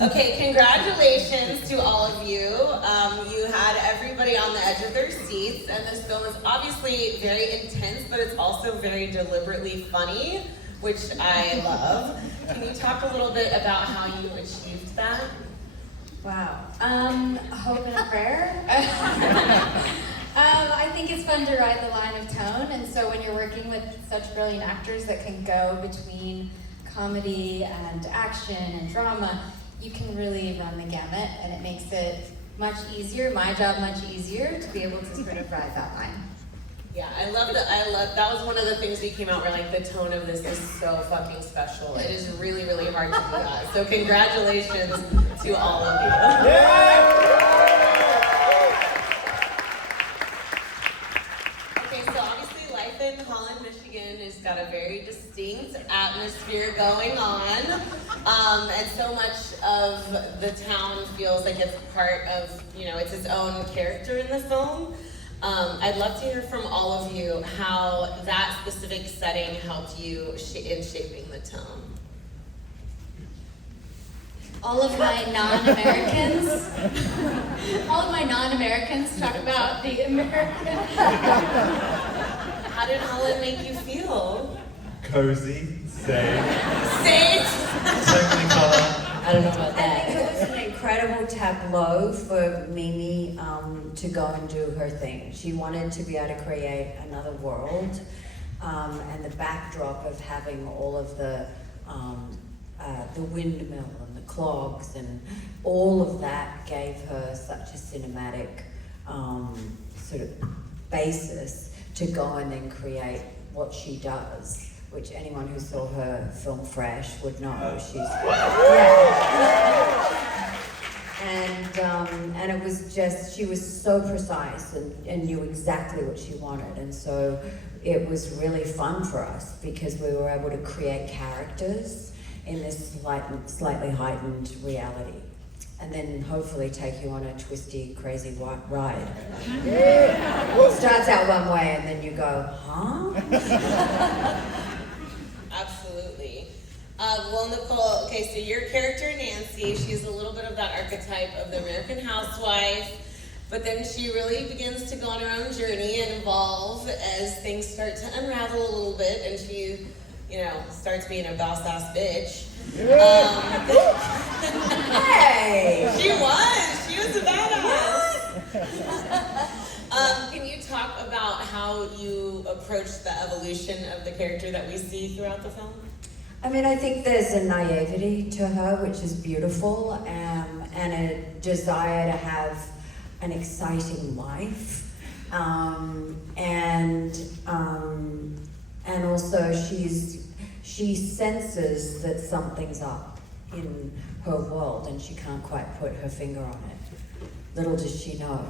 Okay, congratulations to all of you. You had everybody on the edge of their seats, and this film is obviously very intense, but it's also very deliberately funny, which I love. Can you talk a little bit about how you achieved that? Wow. Hope and a prayer. I think it's fun to ride the line of tone, and so when you're working with such brilliant actors that can go between comedy and action and drama, you can really run the gamut, and it makes it much easier, my job much easier, to be able to sort of ride that line. Yeah, I love that was one of the things we came out where like the tone of this is so fucking special. It is really, really hard to do that. So congratulations to all of you. Okay, so obviously life in Holland, Michigan has got a very distinct atmosphere going on. And so much of the town feels like it's part of, it's its own character in the film. I'd love to hear from all of you how that specific setting helped you in shaping the tone. All of my non-Americans talk about the American. How did Holland make you feel? Cozy, safe. Safe? Totally color. I don't know about that. I think it was an incredible tableau for Mimi to go and do her thing. She wanted to be able to create another world, and the backdrop of having all of the windmill and the clogs and all of that gave her such a cinematic sort of basis to go and then create what she does. Which anyone who saw her film Fresh would know. And it was just, she was so precise and knew exactly what she wanted. And so it was really fun for us because we were able to create characters in this slightly heightened reality. And then hopefully take you on a twisty, crazy ride. It starts out one way and then you go, huh? Absolutely. Well, Nicole, okay, so your character, Nancy, she's a little bit of that archetype of the American housewife, but then she really begins to go on her own journey and evolve as things start to unravel a little bit, and she, starts being a boss-ass bitch. Hey! She was a badass. Can you talk about how you approach the evolution of the character that we see throughout the film? I mean, I think there's a naivety to her, which is beautiful, and a desire to have an exciting life. And also she senses that something's up in her world and she can't quite put her finger on it. Little does she know.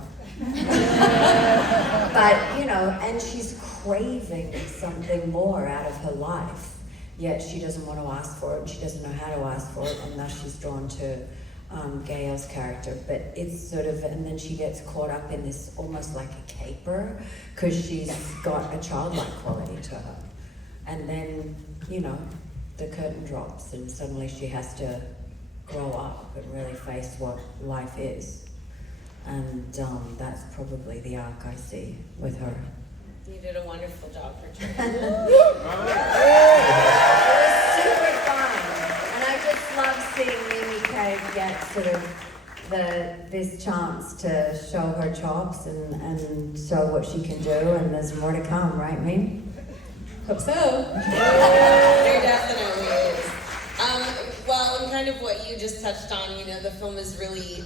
But, and she's craving something more out of her life, yet she doesn't want to ask for it and she doesn't know how to ask for it, and thus she's drawn to Gael's character. But it's sort of, and then she gets caught up in this almost like a caper because she's got a childlike quality to her. And then, the curtain drops and suddenly she has to grow up and really face what life is. And that's probably the arc I see with her. You did a wonderful job, Patricia. It was super fun. And I just love seeing Mimi K get sort of this chance to show her chops and show what she can do, and there's more to come, right, Mimi? Hope so. There definitely is. Well, and kind of what you just touched on, the film has really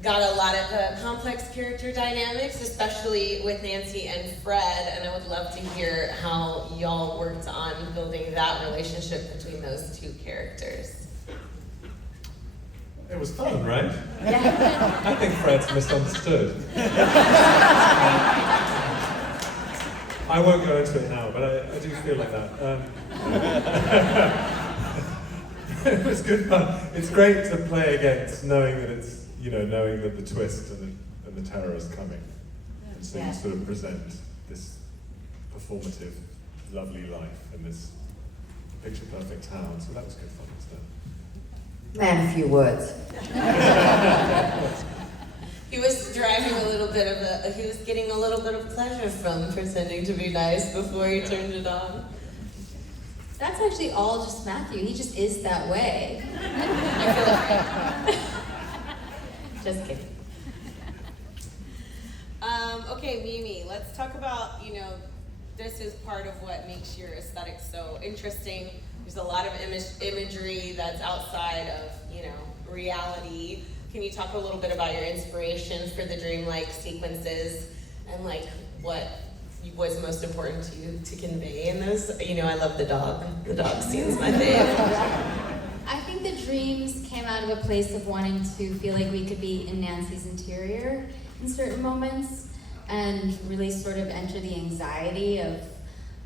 got a lot of complex character dynamics, especially with Nancy and Fred, and I would love to hear how y'all worked on building that relationship between those two characters. It was fun, right? Yeah. I think Fred's misunderstood. I won't go into it now, but I do feel like that. It was good fun. It's great to play against knowing that it's, knowing that the twist and the terror is coming. And so you sort of present this performative, lovely life in this picture-perfect town. So that was good fun, wasn't it? Man, a few words. He was driving a little bit of he was getting a little bit of pleasure from pretending to be nice before he turned it on. That's actually all just Matthew. He just is that way. I feel like Just kidding. Okay, Mimi, let's talk about, this is part of what makes your aesthetic so interesting. There's a lot of imagery that's outside of, reality. Can you talk a little bit about your inspiration for the dreamlike sequences and like what was most important to you to convey in those? I love the dog. The dog scene's my favorite. I think the dreams came out of a place of wanting to feel like we could be in Nancy's interior in certain moments and really sort of enter the anxiety of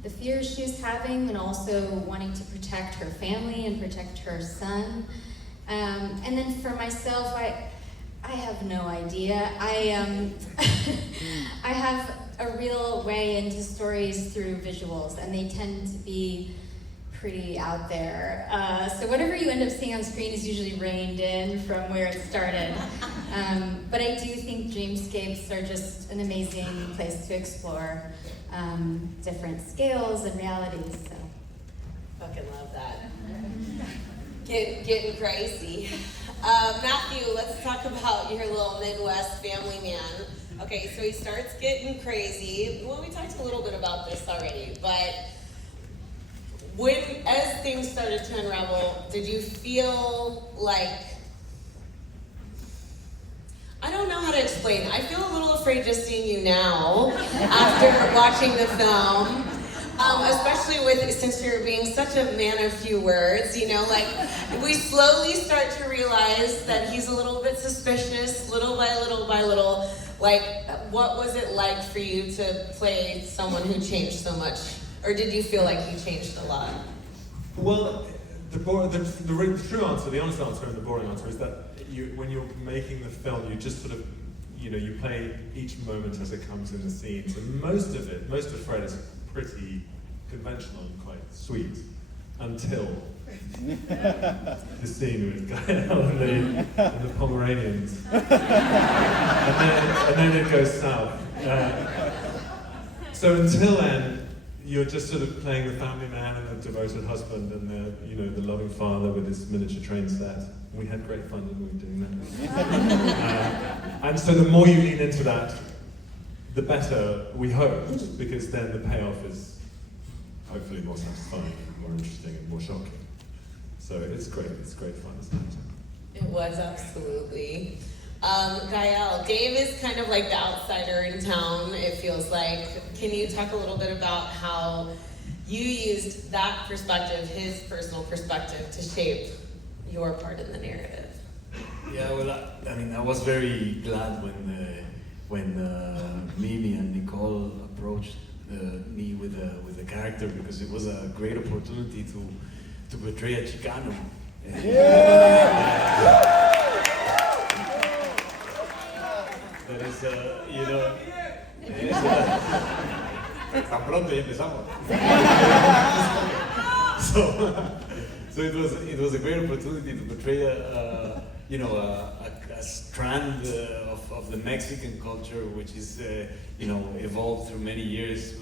the fears she was having and also wanting to protect her family and protect her son. And then for myself, I have no idea. I have a real way into stories through visuals, and they tend to be pretty out there. So whatever you end up seeing on screen is usually reined in from where it started. But I do think dreamscapes are just an amazing place to explore different scales and realities. So. Fucking love that. Getting crazy. Matthew, let's talk about your little Midwest family man. Okay, so he starts getting crazy. Well, we talked a little bit about this already, but as things started to unravel, did you feel like, I don't know how to explain it. I feel a little afraid just seeing you now after watching the film. Especially since you're being such a man of few words, we slowly start to realize that he's a little bit suspicious, little by little by little. Like, what was it like for you to play someone who changed so much? Or did you feel like he changed a lot? Well, the true answer, the honest answer and the boring answer is that when you're making the film, you just sort of, you play each moment as it comes in the scene. So most of Fred is pretty conventional and quite sweet until the scene with Gael and the Pomeranians. and then it goes south. So until then, you're just sort of playing the family man and the devoted husband and the loving father with his miniature train set. We had great fun when we were doing that. And so the more you lean into that, the better we hoped, because then the payoff is hopefully more satisfying, more interesting, and more shocking. So it's great fun, isn't it? It was, absolutely. Gael, Dave is kind of like the outsider in town, it feels like. Can you talk a little bit about how you used that perspective, his personal perspective, to shape your part in the narrative? Yeah, well, I was very glad when Mimi and Nicole approached me with the character, because it was a great opportunity to portray a Chicano. That is, Tan pronto ya empezamos. So it was a great opportunity to portray a strand of the Mexican culture, which is evolved through many years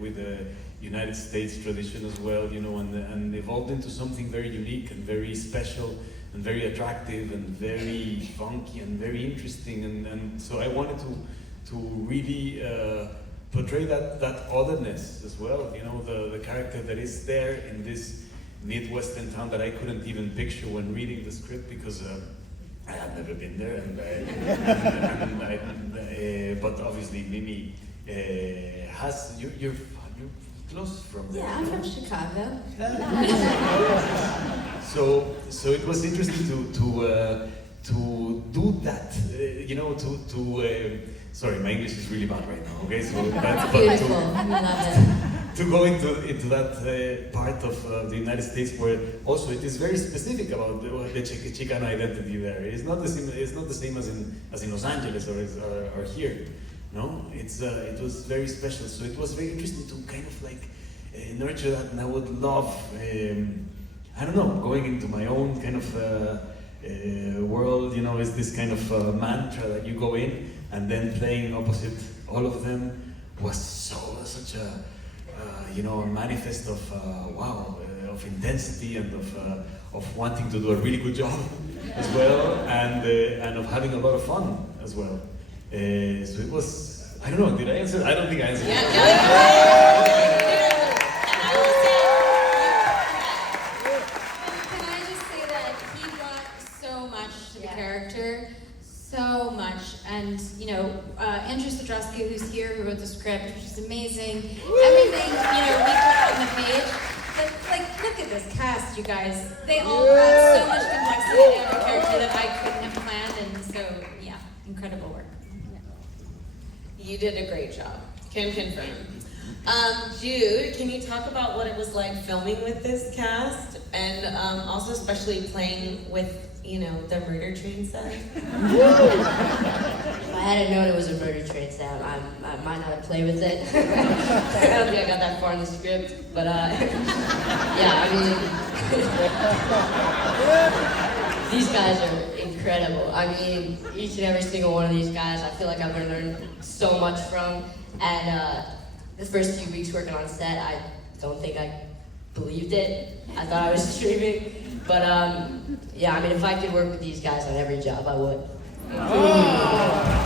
with the United States tradition as well, and evolved into something very unique and very special and very attractive and very funky and very interesting, and so I wanted to really portray that otherness as well, the character that is there in this Midwestern town that I couldn't even picture when reading the script, because I had never been there, but obviously Mimi has, you're close from there. Yeah, I'm from Chicago. So it was interesting to do that, sorry, my English is really bad right now, okay? So That's beautiful, we love it. To go into that part of the United States where also it is very specific about the Chicano identity there. It's not the same as in Los Angeles or here. No, it was very special. So it was very interesting to kind of like nurture that, and I would love, I don't know, going into my own kind of world, you know, is this kind of mantra that you go in, and then playing opposite all of them was such a you know, a manifest of wow, of intensity and of wanting to do a really good job as well, and of having a lot of fun as well. So it was, I don't know, did I answer? I don't think I answered. Yeah, that. no, Can I just say that he brought so much to the character, so much, and you know, Andrew Sadrowski, who's here, who wrote the script, which is amazing. Everything, you know, we put on the page. But like, look at this cast, you guys. They all brought so much complexity to every character that I couldn't have planned, and so yeah, incredible work. You did a great job. Can confirm. Jude, can you talk about what it was like filming with this cast, and also especially playing with, you know, the murder train set? If I hadn't known it was a murder train sound, I might not have played with it. I don't think I got that far in the script, but yeah, I mean, these guys are incredible. I mean, each and every single one of these guys, I feel like I've learned so much from, and the first few weeks working on set, I don't think I believed it. I thought I was dreaming. But yeah, I mean, if I could work with these guys on every job, I would. Oh.